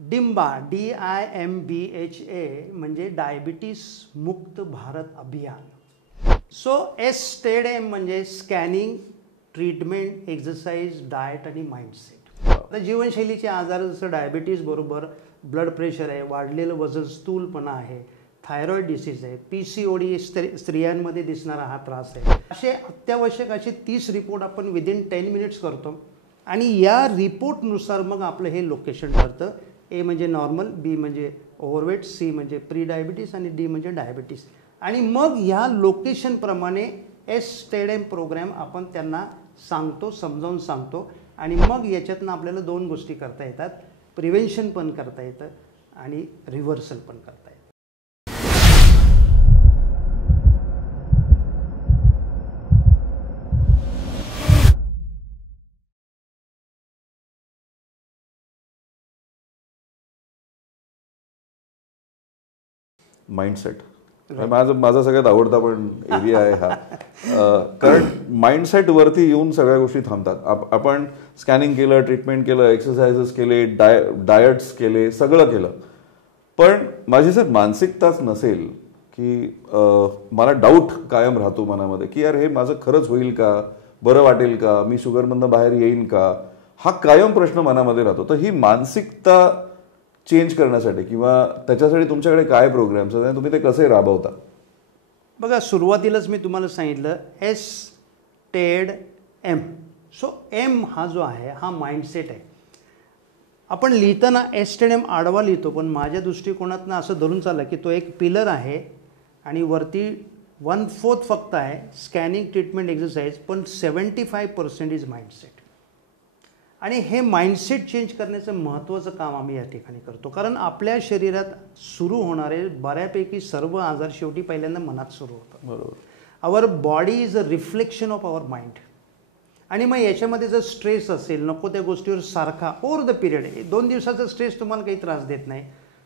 Dimba DIMBHA म्हणजे diabetes मुक्त भारत अभियान. सो STEM म्हणजे स्कॅनिंग, ट्रीटमेंट, एक्सरसाइज, डाएट आणि माइंडसेट. आता जीवनशैलीचे आजार जसं डायबिटीज बरोबर ब्लड प्रेशर आहे, वाढलेलं वजन, स्थूलपणा आहे, थायरॉइड डिसीज आहे, PCOD स्त्रियांमध्ये दिसणारा हा त्रास आहे. असे अत्यावश्यक असे 30 रिपोर्ट आपण विदिन 10 मिनिट्स करतो आणि या रिपोर्टनुसार मग आपलं हे लोकेशन ठरतं. A म्हणजे नॉर्मल, B म्हणजे ओव्हरवेट, C म्हणजे प्री डायबिटीस आणि D म्हणजे डायबिटीस. आणि मग ह्या लोकेशनप्रमाणे STEM प्रोग्राम आपण त्यांना सांगतो, समजावून सांगतो आणि मग याच्यातनं आपल्याला 2 गोष्टी करता येतात. प्रिव्हेन्शन पण करता येतं आणि रिव्हर्सल पण करता येतं. माइंडसेट माझा सगळ्यात आवडता पण एरिया आहे हा. कारण माइंडसेटवरती येऊन सगळ्या गोष्टी थांबतात. आपण स्कॅनिंग केलं, ट्रीटमेंट केलं, एक्सरसाइजेस केले, डायट्स केले, सगळं केलं, पण माझी जर मानसिकताच नसेल की मला डाऊट कायम राहतो मनामध्ये की यार हे माझं खरंच होईल का, बरं वाटेल का, मी शुगरमधनं बाहेर येईन का, हा कायम प्रश्न मनामध्ये राहतो. तर ही मानसिकता चेंज करण्यासाठी किंवा त्याच्यासाठी तुमच्याकडे काय प्रोग्राम्स आहेत आणि तुम्ही ते कसे राबवता? बघा, सुरुवातीलाच मी तुम्हाला सांगितलं STEM. सो M हा जो आहे हा माइंडसेट आहे. आपण लिहिताना STEM आडवा लिहितो, पण माझ्या दृष्टिकोनातनं असं धरून चाललं की तो एक पिलर आहे आणि वरती 1/4 फक्त आहे स्कॅनिंग, ट्रीटमेंट, एक्सरसाइज, पण 75% इज माइंडसेट. आणि हे माइंडसेट चेंज करण्याचं महत्त्वाचं काम आम्ही या ठिकाणी करतो. कारण आपल्या शरीरात सुरू होणारे बऱ्यापैकी सर्व आजार शेवटी पहिल्यांदा मनात सुरू होतात. बरोबर. Our body is a reflection of our mind. आणि मग याच्यामध्ये जर स्ट्रेस असेल, नको त्या गोष्टीवर सारखा ओव्हर द पिरियड, 2 दिवसाचा स्ट्रेस तुम्हाला काही त्रास देत नाही,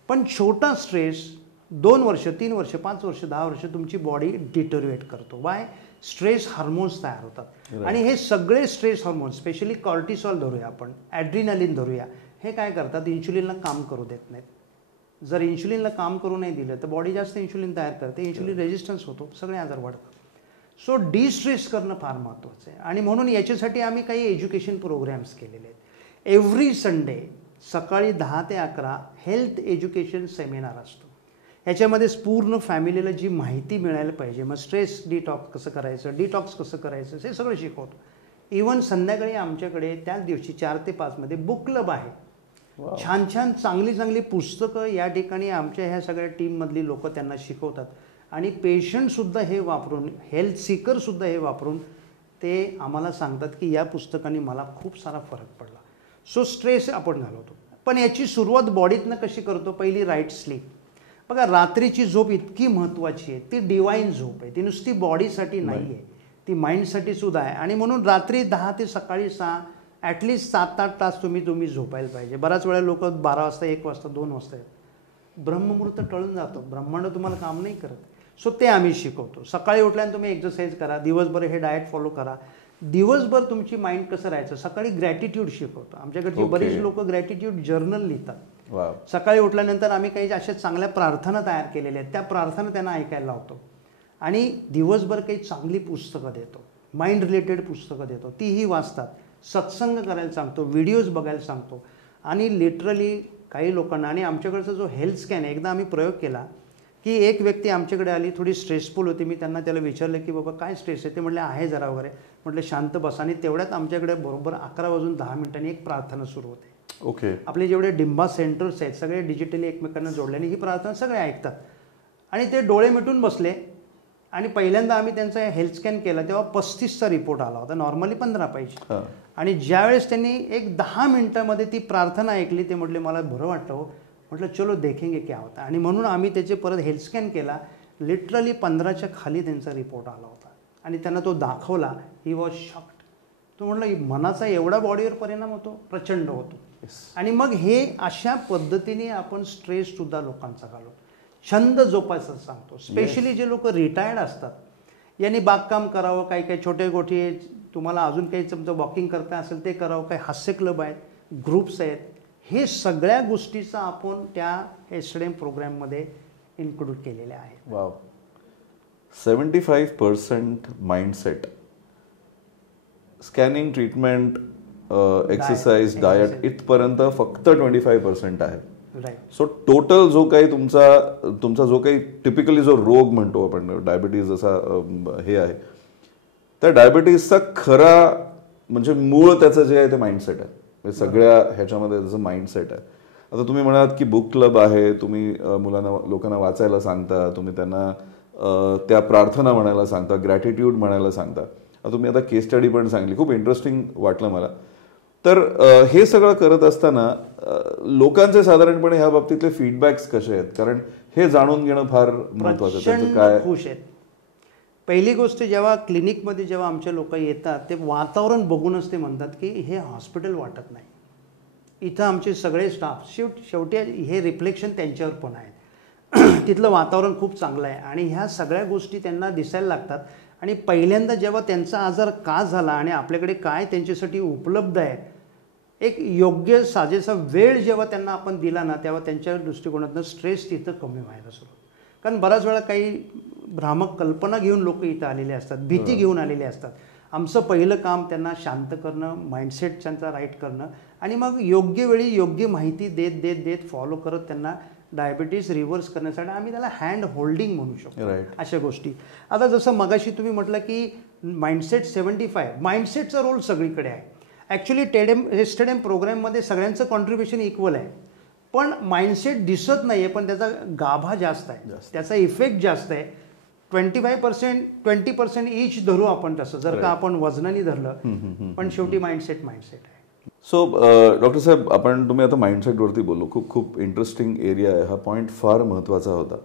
पण छोटा स्ट्रेस 2 वर्ष, 3 वर्ष, 5 वर्ष, 10 वर्ष तुमची बॉडी डिटोरिएट करतो. वाय? स्ट्रेस हार्मोन्स तयार होतात. आणि हे सगळे स्ट्रेस हार्मोन्स, स्पेशली कॉर्टिसॉल धरूया आपण, ॲड्रिनालिन धरूया, हे काय करतात? इन्शुलिनला काम करू देत नाहीत. जर इन्शुलिनला काम करू नाही दिलं तर बॉडी जास्त इन्शुलिन तयार करते, इन्शुलिन रेजिस्टन्स होतो, सगळे आजार वाढतात. सो डिस्ट्रेस करणं फार महत्त्वाचं आहे. आणि म्हणून याच्यासाठी आम्ही काही एज्युकेशन प्रोग्राम्स केलेले आहेत. एव्हरी संडे सकाळी 10 ते 11 हेल्थ एज्युकेशन सेमिनार असतो. ह्याच्यामध्ये पूर्ण फॅमिलीला जी माहिती मिळायला पाहिजे, मग स्ट्रेस डिटॉक्स कसं करायचं, डिटॉक्स कसं करायचं, हे सगळं शिकवतो. इवन संध्याकाळी आमच्याकडे त्याच दिवशी 4 ते 5 मध्ये बुक क्लब आहे. छान छान चांगली चांगली पुस्तकं या ठिकाणी आमच्या ह्या सगळ्या टीममधली लोक त्यांना शिकवतात. आणि पेशंटसुद्धा हे वापरून, हेल्थ सीकरसुद्धा हे वापरून ते आम्हाला सांगतात की या पुस्तकाने मला खूप सारा फरक पडला. सो स्ट्रेस आपण घालवतो, पण याची सुरुवात बॉडीतनं कशी करतो? पहिली राईट स्लीप. बघा, रात्रीची झोप इतकी महत्त्वाची आहे. ती डिवाईन झोप आहे, ती नुसती बॉडीसाठी नाही आहे, ती माइंडसाठी सुद्धा आहे. आणि म्हणून रात्री 10 ते सकाळी 6 ॲटलिस्ट 7-8 तास तुम्ही झोपायला पाहिजे. बऱ्याच वेळा लोक 12 वाजता, 1 वाजता, 2 वाजता ब्रह्ममुहूर्त टळून जातो, ब्रह्मांड तुम्हाला काम नाही करत. सो ते आम्ही शिकवतो. सकाळी उठल्यानं तुम्ही एक्सरसाइज करा, दिवसभर हे डाएट फॉलो करा. दिवसभर तुमची माइंड कसं राहायचं, सकाळी ग्रॅटिट्यूड शिकवतो. आमच्याकडची बरीच लोक ग्रॅटिट्यूड जर्नल लिहितात. सकाळी उठल्यानंतर आम्ही काही अशा चांगल्या प्रार्थना तयार केलेल्या आहेत, त्या प्रार्थना त्यांना ऐकायला लावतो. आणि दिवसभर काही चांगली पुस्तकं देतो, माइंड रिलेटेड पुस्तकं देतो, तीही वाचतात. सत्संग करायला सांगतो, व्हिडिओज बघायला सांगतो. आणि लिटरली काही लोकांना, आणि आमच्याकडचा जो हेल्थ स्कॅन, एकदा आम्ही प्रयोग केला की एक व्यक्ती आमच्याकडे आली, थोडी स्ट्रेसफुल होती. मी त्याला विचारलं की बाबा काय स्ट्रेस आहे? ते म्हटले आहे जरा वगैरे. म्हटलं शांत बसा. आणि तेवढ्यात आमच्याकडे बरोबर 11:10 एक प्रार्थना सुरू होते. ओके. आपले जेवढे डिंबा सेंटर्स आहेत सगळे डिजिटली एकमेकांना जोडल्याने ही प्रार्थना सगळे ऐकतात. आणि ते डोळे मिटून बसले. आणि पहिल्यांदा आम्ही त्यांचा हेल्थ स्कॅन केला तेव्हा 35चा रिपोर्ट आला होता, नॉर्मली 15 पाहिजे. आणि ज्यावेळेस त्यांनी एक 10 मिनिटामध्ये ती प्रार्थना ऐकली, ते म्हटले मला बरं वाटतं हो. म्हटलं चलो देखेंगे क्या होता. आणि म्हणून आम्ही त्याचे परत हेल्थ स्कॅन केला. लिटरली 15च्या खाली त्यांचा रिपोर्ट आला होता. आणि त्यांना तो दाखवला. He was shocked. तो म्हटलं मनाचा एवढा बॉडीवर परिणाम होतो, प्रचंड होतो. आणि मग हे अशा पद्धतीने आपण स्ट्रेससुद्धा लोकांचा घालवतो. छंद जोपासायचं सांगतो, स्पेशली जे लोक रिटायर्ड असतात. यांनी बागकाम करावं, काही काही छोटे गोष्टी, तुम्हाला अजून काही समजा वॉकिंग करता असेल ते करावं, काही हास्य क्लब आहेत, ग्रुप्स आहेत, हे सगळ्या गोष्टीचा आपण त्या एसडीएम प्रोग्राममध्ये इन्क्लूड केलेल्या आहेत. Wow. 75% mindset, scanning, treatment, exercise, diet इथपर्यंत फक्त 25% आहे. राईट. सो टोटल जो काही तुमचा जो काही टिपिकली जो रोग म्हणतो आपण डायबिटीज जसा हे आहे, त्या डायबिटीजचा खरा म्हणजे मूळ त्याचं जे आहे ते माइंडसेट आहे. म्हणजे सगळ्या ह्याच्यामध्ये त्याचं माइंडसेट आहे. आता तुम्ही म्हणालात की बुक क्लब आहे, तुम्ही लोकांना वाचायला सांगता, तुम्ही त्यांना त्या प्रार्थना म्हणायला सांगता, ग्रॅटिट्यूड म्हणायला सांगता. तुम्ही आता केस स्टडी पण सांगली, खूप इंटरेस्टिंग वाटलं मला. तर हे सगळं करत असताना लोकांचे साधारणपणे ह्या बाबतीतले फीडबॅक्स कसे आहेत? कारण हे जाणून घेणं फार महत्वाचं आहे. त्याचं काय? खुश आहेत. पहिली गोष्ट, जेव्हा क्लिनिकमध्ये जेव्हा आमचे लोक येतात ते वातावरण बघूनच ते म्हणतात की हे हॉस्पिटल वाटत नाही. इथं आमचे सगळे स्टाफ शेवटी हे रिफ्लेक्शन त्यांच्यावर पण आहे. तिथलं वातावरण खूप चांगलं आहे आणि ह्या सगळ्या गोष्टी त्यांना दिसायला लागतात. आणि पहिल्यांदा जेव्हा त्यांचा आजार का झाला आणि आपल्याकडे काय त्यांच्यासाठी उपलब्ध आहे, एक योग्य साजेसा वेळ जेव्हा त्यांना आपण दिला ना, तेव्हा त्यांच्या दृष्टिकोनातून स्ट्रेस तिथं कमी व्हायला सुरू. कारण बऱ्याच वेळा काही भ्रामक कल्पना घेऊन लोक इथं आलेले असतात, भीती घेऊन आलेले असतात. आमचं पहिलं काम त्यांना शांत करणं, माइंडसेट त्यांचा राईट करणं आणि मग योग्य वेळी योग्य माहिती देत देत देत फॉलो करत त्यांना डायबिटीज रिव्हर्स करण्यासाठी आम्ही त्याला हँड होल्डिंग म्हणू शकतो. अशा गोष्टी. आता जसं मगाशी तुम्ही म्हटलं की माइंडसेट 75, माइंडसेटचा रोल सगळीकडे आहे. ॲक्च्युली एसडीएम प्रोग्राममध्ये सगळ्यांचं कॉन्ट्रीब्युशन इक्वल आहे, पण माइंडसेट दिसत नाही आहे, पण त्याचा गाभा जास्त आहे, त्याचा इफेक्ट जास्त आहे. 20% ईच धरू आपण तसं, जर का आपण वजनाने धरलं, पण शेवटी माइंडसेट आहे. सो डॉक्टर साहेब, तुम्ही आता माइंडसेटवरती बोललो, खूप इंटरेस्टिंग एरिया आहे हा. पॉईंट फार महत्त्वाचा होता.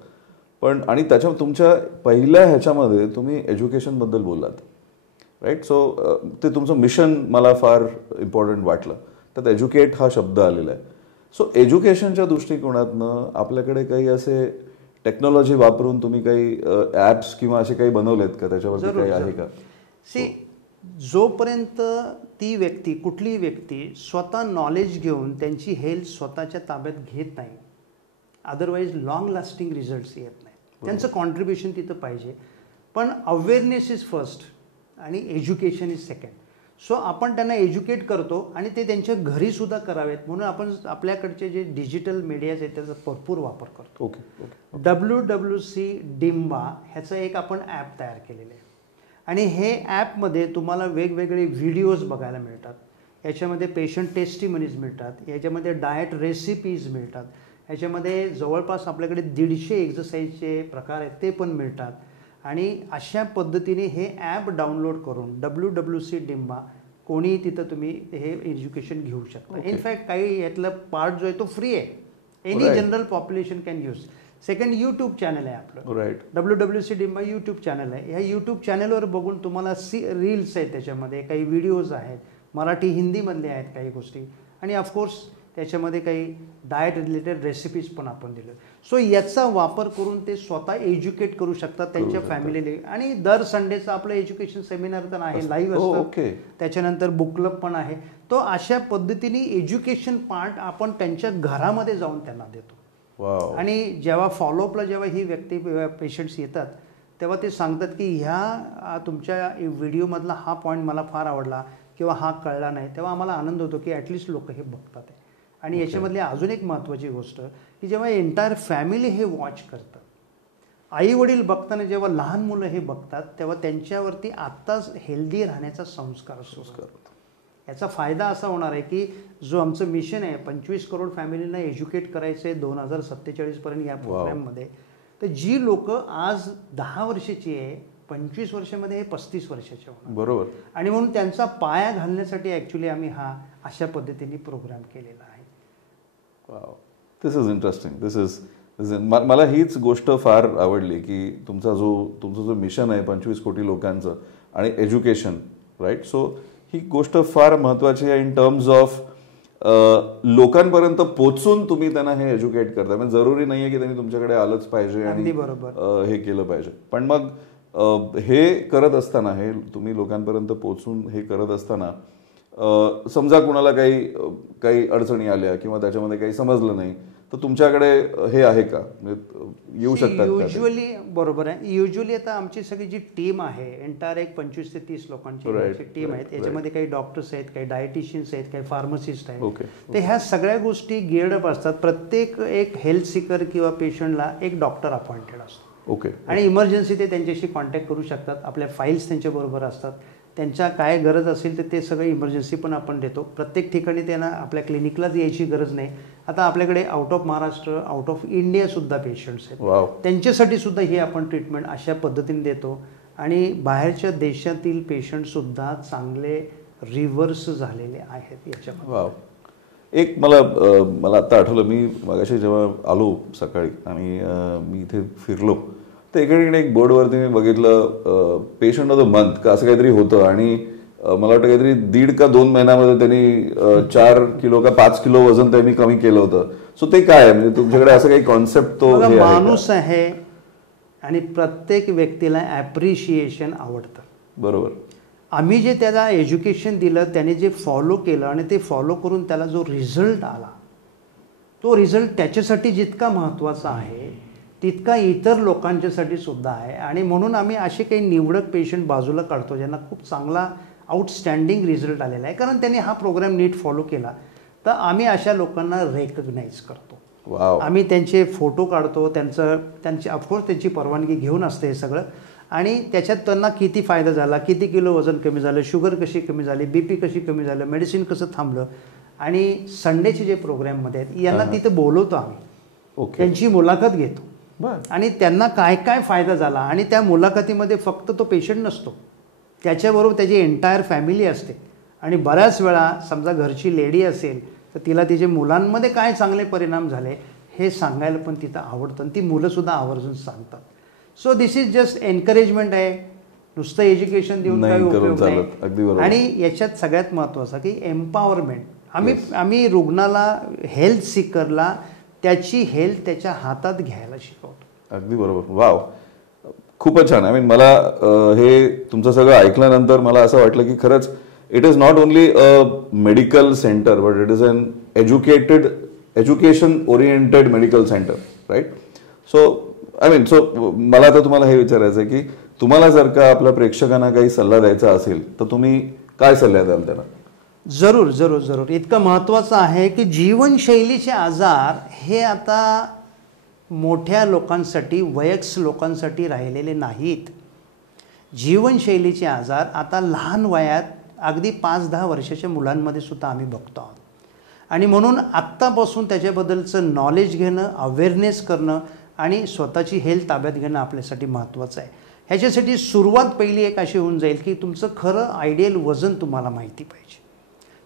पण आणि त्याच्या तुमच्या पहिल्या ह्याच्यामध्ये तुम्ही एज्युकेशनबद्दल बोललात, राईट? सो ते तुमचं मिशन मला फार इम्पॉर्टंट वाटलं. त्यात एज्युकेट हा शब्द आलेला आहे. सो एज्युकेशनच्या दृष्टिकोनातनं आपल्याकडे काही असे टेक्नॉलॉजी वापरून तुम्ही काही ॲप्स किंवा असे काही बनवलेत का? त्याच्यावरती काही आहे का? जोपर्यंत ती व्यक्ती, कुठलीही व्यक्ती स्वतः नॉलेज घेऊन त्यांची हेल्थ स्वतःच्या ताब्यात घेत नाही, अदरवाईज लॉंग लास्टिंग रिझल्ट्स येत नाही. त्यांचं कॉन्ट्रीब्युशन तिथं पाहिजे. पण अवेअरनेस इज फर्स्ट आणि एज्युकेशन इज सेकंड. सो आपण त्यांना एज्युकेट करतो आणि ते त्यांच्या घरीसुद्धा करावेत म्हणून आपण आपल्याकडचे जे डिजिटल मीडियाज आहेत त्याचा भरपूर वापर करतो. WWC डिंबा ह्याचं एक आपण ॲप तयार केलेलं आहे आणि हे ॲपमध्ये तुम्हाला वेगवेगळे व्हिडिओज बघायला मिळतात. याच्यामध्ये पेशंट टेस्टिमनीज मिळतात, याच्यामध्ये डाएट रेसिपीज मिळतात, याच्यामध्ये जवळपास आपल्याकडे 150 एक्सरसाइजचे प्रकार आहेत ते पण मिळतात. आणि अशा पद्धतीने हे ॲप डाउनलोड करून WWC डिंबा कोणी तिथं तुम्ही हे एज्युकेशन घेऊ शकता. इनफॅक्ट काही यातलं पार्ट जो आहे तो फ्री आहे, any general population can use. Second, YouTube channel आहे आपलं, WWC डिंबा यूट्यूब चॅनल आहे. ह्या यूट्यूब चॅनलवर बघून तुम्हाला रील्स आहेत, त्याच्यामध्ये काही व्हिडिओज आहेत, मराठी हिंदीमधले आहेत काही गोष्टी, आणि ऑफकोर्स त्याच्यामध्ये काही डाएट रिलेटेड रेसिपीज पण आपण दिले. सो याचा वापर करून ते स्वतः एज्युकेट करू शकतात त्यांच्या फॅमिलीला. आणि दर संडेचं आपलं एज्युकेशन सेमिनार तर आहे, लाईव्ह असतं. त्याच्यानंतर बुक क्लब पण आहे. तो अशा पद्धतीने एज्युकेशन पार्ट आपण त्यांच्या घरामध्ये जाऊन त्यांना देतो. आणि जेव्हा फॉलोअपला जेव्हा ही व्यक्ती पेशंट्स येतात तेव्हा ते सांगतात की ह्या तुमच्या व्हिडिओमधला हा पॉईंट मला फार आवडला किंवा हा कळला नाही, तेव्हा आम्हाला आनंद होतो की ॲटलिस्ट लोक हे बघतात आहे. आणि याच्यामधली अजून एक महत्त्वाची गोष्ट की जेव्हा एंटायर फॅमिली हे वॉच करतात, आई वडील बघताना जेव्हा लहान मुलं हे बघतात तेव्हा त्यांच्यावरती आत्ताच हेल्दी राहण्याचा संस्कार होतो. याचा फायदा असा होणार आहे की जो आमचं मिशन आहे 25 करोड फॅमिलींना एज्युकेट करायचं आहे 2047 या प्रोग्राममध्ये, तर जी लोक आज 10 वर्षाची आहे 25 वर्षामध्ये हे 35 वर्षाचे होणार. बरोबर. आणि म्हणून त्यांचा पाया घालण्यासाठी ॲक्च्युली आम्ही हा अशा पद्धतीने प्रोग्राम केलेला आहे. दिस इज इंटरेस्टिंग. दिस इज मला हीच गोष्ट फार आवडली की तुमचा जो मिशन आहे 25 कोटी लोकांचं आणि एज्युकेशन, राईट? सो ही गोष्ट फार महत्वाची आहे इन टर्म्स ऑफ लोकांपर्यंत पोचून तुम्ही त्यांना हे एज्युकेट करता. म्हणजे जरुरी नाही आहे की त्यांनी तुमच्याकडे आलंच पाहिजे आणि हे केलं पाहिजे. पण मग हे करत असताना, हे तुम्ही लोकांपर्यंत पोचून हे करत असताना समजा कुणाला काही अडचणी आल्या किंवा त्याच्यामध्ये काही समजलं नाही तर तुमच्याकडे हे आहे का, म्हणजे येऊ शकतात? युजली बरोबर आहे. युजली आता आमची सगळी जी टीम आहे एंटायर एक 25 ते 30 लोकांची टीम आहे. याच्यामध्ये काही डॉक्टर्स आहेत, काही डायटिशियन्स आहेत, काही फार्मसिस्ट आहेत. ते ह्या सगळ्या गोष्टी गिअर्ड अप असतात. प्रत्येक एक हेल्थ सीकर किंवा पेशंटला एक डॉक्टर अपॉइंटेड असतो. आणि इमर्जन्सी ते त्यांच्याशी कॉन्टॅक्ट करू शकतात. आपल्या फाईल्स त्यांच्याबरोबर असतात. त्यांच्या काय गरज असेल तर ते सगळं इमर्जन्सी पण आपण देतो. प्रत्येक ठिकाणी त्यांना आपल्या क्लिनिकलाच यायची गरज नाही. आता आपल्याकडे out of Maharashtra, out of इंडियासुद्धा पेशंट्स आहेत. त्यांच्यासाठी सुद्धा ही आपण ट्रीटमेंट अशा पद्धतीने देतो. आणि बाहेरच्या देशातील पेशंटसुद्धा चांगले रिव्हर्स झालेले आहेत याच्यामध्ये. एक मला आत्ता आठवलं, मी मगाशी जेव्हा आलो सकाळी आणि मी इथे फिरलो तर एकीकडे एक बोर्डवरती मी बघितलं पेशंट ऑफ द मंथ का असं काहीतरी होतं. आणि मला वाटतं काहीतरी 1.5 का 2 महिन्यामध्ये त्यांनी 4 किलो का 5 किलो वजन त्यांनी कमी केलं होतं. सो ते काय आहे, म्हणजे तुमच्याकडे असं काही कॉन्सेप्ट तो माणूस आहे आणि प्रत्येक व्यक्तीला ॲप्रिशिएशन आवडतं. बरोबर. आम्ही जे त्याला एज्युकेशन दिलं, त्याने जे फॉलो केलं आणि ते फॉलो करून त्याला जो रिझल्ट आला, तो रिझल्ट त्याच्यासाठी जितका महत्त्वाचा आहे तितका इतर लोकांच्यासाठी सुद्धा आहे. आणि म्हणून आम्ही असे काही निवडक पेशंट बाजूला काढतो ज्यांना खूप चांगला आउटस्टँडिंग रिझल्ट आलेला आहे. कारण त्यांनी हा प्रोग्राम नीट फॉलो केला तर आम्ही अशा लोकांना रेकग्नाइज करतो. आम्ही त्यांचे फोटो काढतो. त्यांची ऑफकोर्स त्यांची परवानगी घेऊन असते हे सगळं. आणि त्याच्यात त्यांना किती फायदा झाला, किती किलो वजन कमी झालं, शुगर कशी कमी झाली, BP कशी कमी झालं, मेडिसिन कसं थांबलं. आणि संडेचे जे प्रोग्राममध्ये आहेत यांना तिथे बोलवतो आम्ही. त्यांची मुलाखत घेतो आणि त्यांना काय काय फायदा झाला. आणि त्या मुलाखतीमध्ये फक्त तो पेशंट नसतो, त्याच्याबरोबर त्याची एंटायर फॅमिली असते. आणि बऱ्याच वेळा समजा घरची लेडी असेल तर तिला तिच्या मुलांमध्ये काय चांगले परिणाम झाले हे सांगायला पण तिथं आवडतं. आणि ती मुलंसुद्धा आवर्जून सांगतात. So this is just encouragement आहे. नुसतं एज्युकेशन देऊन काही उपयोग नाही. आणि याच्यात सगळ्यात महत्त्वाचं की एम्पॉवरमेंट. आम्ही रुग्णाला, हेल्थ सीकरला त्याची हेल्थ त्याच्या हातात घ्यायला शिकवतो. अगदी बरोबर. वाव, खूपच छान. आय मीन मला हे तुमचं सगळं ऐकल्यानंतर मला असं वाटलं की खरंच it is not only a medical centre but it is an education oriented medical centre, right? So मला आता तुम्हाला हे विचारायचं आहे की तुम्हाला जर का आपल्या प्रेक्षकांना काही सल्ला द्यायचा असेल तर तुम्ही काय सल्ला द्याल त्यांना? जरूर जरूर जरूर. इतकं महत्त्वाचं आहे की जीवनशैलीचे आजार हे आता मोठ्या लोकांसाठी, वयस्क लोकांसाठी राहिलेले नाहीत. जीवनशैलीचे आजार आता लहान वयात अगदी 5-10 वर्षाच्या मुलांमध्ये सुद्धा आम्ही बघतो आहोत. आणि म्हणून आत्तापासून त्याच्याबद्दलचं नॉलेज घेणं, अवेअरनेस करणं आणि स्वतःची हेल्थ ताब्यात घेणं आपल्यासाठी महत्त्वाचं आहे. ह्याच्यासाठी सुरुवात पहिली एक अशी होऊन जाईल की तुमचं खरं आयडियल वजन तुम्हाला माहिती पाहिजे.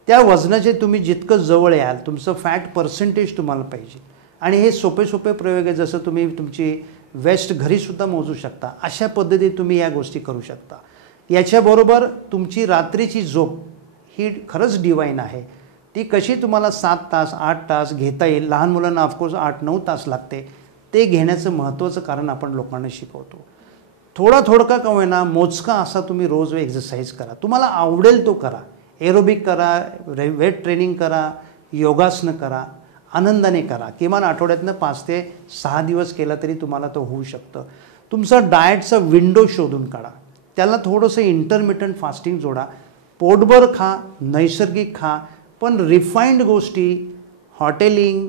त्या वजनाचे तुम्ही जितकं जवळ याल, तुमचं फॅट पर्सेंटेज तुम्हाला पाहिजे. आणि हे सोपे सोपे प्रयोग आहे. जसं तुम्ही तुमची वेस्ट घरीसुद्धा मोजू शकता, अशा पद्धतीने तुम्ही या गोष्टी करू शकता. याच्याबरोबर तुमची रात्रीची झोप ही खरंच डिवाईन आहे. ती कशी तुम्हाला 7 तास 8 तास घेता येईल. लहान मुलांना ऑफकोर्स 8-9 तास लागते. ते घेण्याचं महत्त्वाचं कारण आपण लोकांना शिकवतो. थोडका का होईना, मोजका असा तुम्ही रोज एक्सरसाइज करा. तुम्हाला आवडेल तो करा. एरोबिक करा, वेट ट्रेनिंग करा, योगासनं करा, आनंदाने करा. किमान आठवड्यातनं 5 ते 6 दिवस केला तरी तुम्हाला तो होऊ शकतं. तुमचं डाएटचा विंडो शोधून काढा. त्याला थोडंसं इंटरमिटंट फास्टिंग जोडा. पोटभर खा, नैसर्गिक खा, पण रिफाईंड गोष्टी, हॉटेलिंग,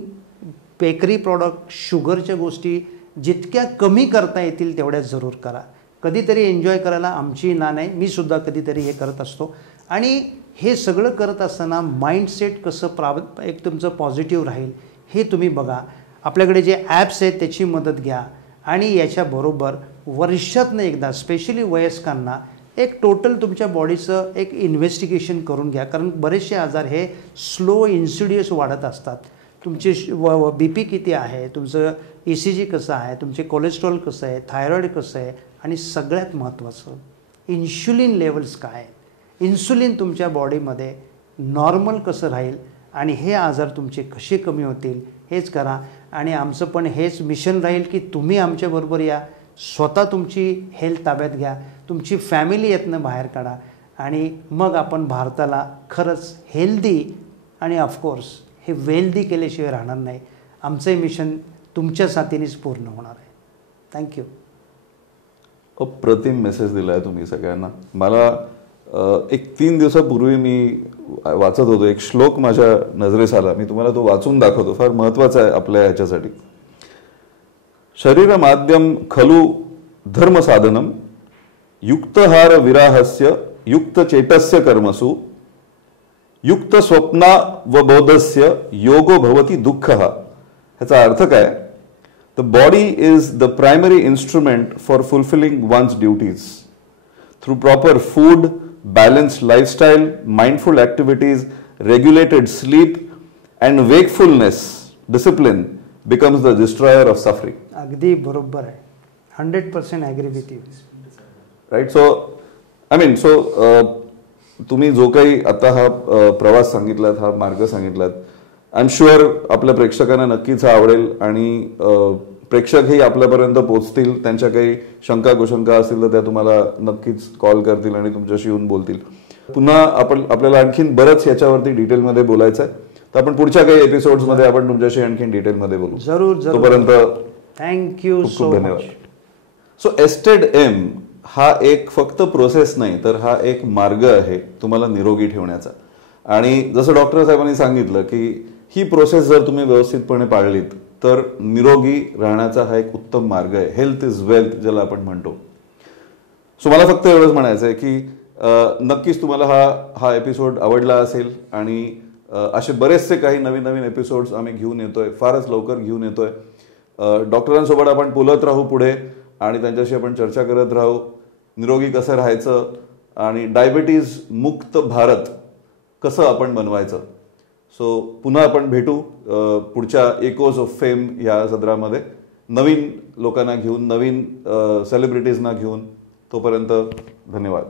बेकरी प्रॉडक्ट, शुगरच्या गोष्टी जितक्या कमी करता येतील तेवढ्या जरूर करा. कधीतरी एन्जॉय करायला आमची ना नाही, मी सुद्धा कधीतरी हे करत असतो. आणि हे सगळं करत असताना माइंडसेट कसं एक तुमचं पॉझिटिव्ह राहील हे तुम्ही बघा. आपल्याकडे जे ॲप्स आहेत त्याची मदत घ्या. आणि याच्याबरोबर वर्षातनं एकदा स्पेशली वयस्कांना एक टोटल तुमच्या बॉडीचं एक इन्व्हेस्टिगेशन करून घ्या. कारण बरेचसे आजार हे स्लो इन्सिडियस वाढत असतात. तुमचे BP किती आहे, तुमचं ECG कसं आहे, तुमचे कोलेस्ट्रॉल कसं आहे, थायरॉईड कसं आहे, आणि सगळ्यात महत्त्वाचं इन्शुलिन लेवल्स काय आहेत. इन्सुलिन तुमच्या बॉडीमध्ये नॉर्मल कसं राहील आणि हे आजार तुमचे कसे कमी होतील हेच करा. आणि आमचं पण हेच मिशन राहील की तुम्ही आमच्याबरोबर या, स्वतः तुमची हेल्थ ताब्यात घ्या, तुमची फॅमिली यातनं बाहेर काढा. आणि मग आपण भारताला खरंच हेल्दी आणि ऑफकोर्स हे वेल्दी केल्याशिवाय राहणार नाही. आमचं मिशन तुमच्या साथीनेच पूर्ण होणार आहे. थँक्यू. अप्रतिम मेसेज दिला आहे तुम्ही सगळ्यांना. मला एक 3 दिवसापूर्वी मी वाचत होतो, एक श्लोक माझ्या नजरेस आला. मी तुम्हाला तो वाचून दाखवतो, फार महत्वाचा आहे आपल्या ह्याच्यासाठी. शरीर माध्यम खलु धर्म साधनम युक्तहार विराहस्य युक्त चेतस्य कर्मसु युक्त स्वप्ना व बोधस्य योगो भवती दुःख. ह्याचा अर्थ काय? The body is the primary instrument for fulfilling one's duties. Through proper food, balanced lifestyle, mindful activities, regulated sleep and wakefulness, discipline becomes the destroyer of suffering. अगदी बरोबर आहे. 100% agree with you. Right? So, I mean, तुम्ही जो काही आता हा प्रवास सांगितलात, हा मार्ग सांगितलात, आय एम शुअर आपल्या प्रेक्षकांना नक्कीच हा आवडेल आणि प्रेक्षकही आपल्यापर्यंत पोहोचतील. त्यांच्या काही शंका कुशंका असतील तर त्या तुम्हाला नक्कीच कॉल करतील आणि तुमच्याशी येऊन बोलतील. पुन्हा आपल्याला आणखीन बरंच याच्यावरती डिटेलमध्ये बोलायचं आहे, तर आपण पुढच्या काही एपिसोड्समध्ये आपण तुमच्याशी आणखीन डिटेलमध्ये बोलू. जरूर. तोपर्यंत थँक्यू सो खूप धन्यवाद. सो एस्टेड एम हा एक फक्त प्रोसेस नाही, तर हा एक मार्ग आहे तुम्हाला निरोगी ठेवण्याचा. आणि जसं डॉक्टर साहेबांनी सांगितलं की ही प्रोसेस जर तुम्ही व्यवस्थितपणे पाळलीत तर निरोगी राहण्याचा हा एक उत्तम मार्ग आहे. हेल्थ इज वेल्थ ज्याला आपण म्हणतो. सो मला फक्त एवढंच म्हणायचं आहे की नक्कीच तुम्हाला हा एपिसोड आवडला असेल आणि असे बरेचसे काही नवीन नवीन एपिसोड्स आम्ही घेऊन येतोय, फारच लवकर घेऊन येतोय. डॉक्टरांसोबत आपण बोलत राहू पुढे आणि त्यांच्याशी आपण चर्चा करत राहू. निरोगी कसं राहायचं आणि डायबिटीज मुक्त भारत कसं आपण बनवायचं. सो पुन्हा आपण भेटू पुढच्या एकोज ऑफ फेम या सदरामध्ये नवीन लोकांना घेऊन, नवीन सेलिब्रिटीजना घेऊन. तोपर्यंत धन्यवाद.